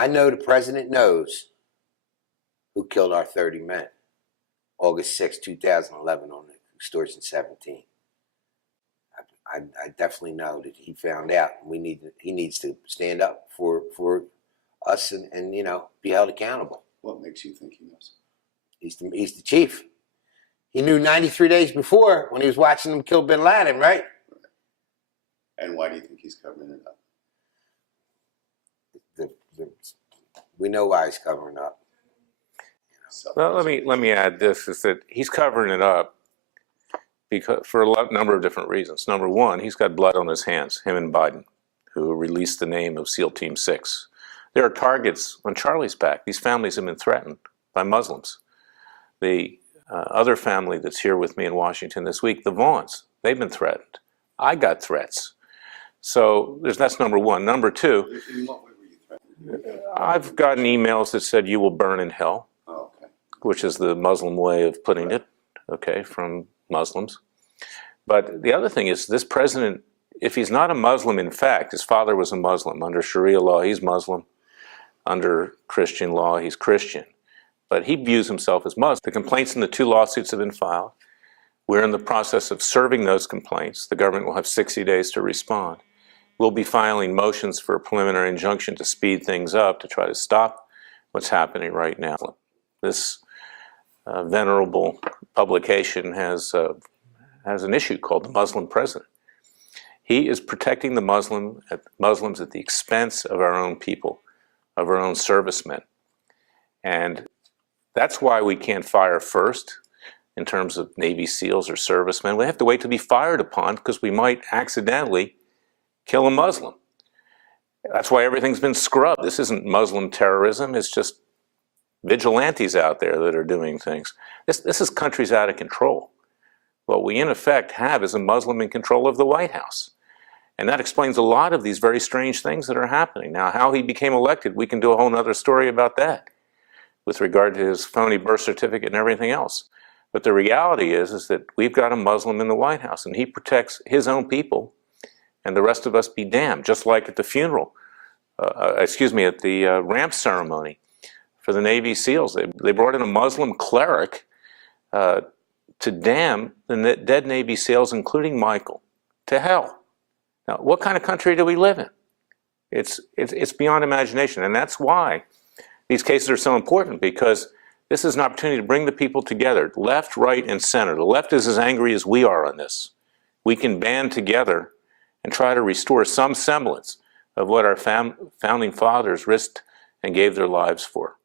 I know the president knows who killed our 30 men. August 6, 2011 on Extortion 17. I definitely know that he found out. He needs to stand up for us and you know, be held accountable. What makes you think he knows? He's the chief. He knew 93 days before when he was watching them kill bin Laden, right? And why do you think he's covering it up? We know why he's covering it up. Well, let me add this, is that he's covering it up because for a number of different reasons. Number one, he's got blood on his hands, him and Biden, who released the name of SEAL Team 6. There are targets on Charlie's back. These families have been threatened by Muslims. The other family that's here with me in Washington this week, the Vaughns, they've been threatened. I got threats. So that's number one. Number two, In what way were you threatened? I've gotten emails that said you will burn in hell, which is the Muslim way of putting it, okay, from Muslims. But the other thing is, this president, if he's not a Muslim, in fact, his father was a Muslim. Under Sharia law, he's Muslim. Under Christian law, he's Christian. But he views himself as Muslim. The complaints in the 2 lawsuits have been filed. We're in the process of serving those complaints. The government will have 60 days to respond. We'll be filing motions for a preliminary injunction to speed things up, to try to stop what's happening right now. This venerable publication has an issue called the Muslim President. He is protecting the Muslims at the expense of our own people, of our own servicemen. And that's why we can't fire first in terms of Navy SEALs or servicemen. We have to wait to be fired upon because we might accidentally kill a Muslim. That's why everything's been scrubbed. This isn't Muslim terrorism. It's just vigilantes out there that are doing things. This is countries out of control. What we in effect have is a Muslim in control of the White House. And that explains a lot of these very strange things that are happening. Now, how he became elected, we can do a whole other story about that with regard to his phony birth certificate and everything else. But the reality is that we've got a Muslim in the White House, and he protects his own people, and the rest of us be damned. Just like at the funeral, at the ramp ceremony for the Navy SEALs. They brought in a Muslim cleric to damn the dead Navy SEALs, including Michael, to hell. Now, what kind of country do we live in? It's beyond imagination, and that's why these cases are so important, because this is an opportunity to bring the people together, left, right, and center. The left is as angry as we are on this. We can band together and try to restore some semblance of what our founding fathers risked and gave their lives for.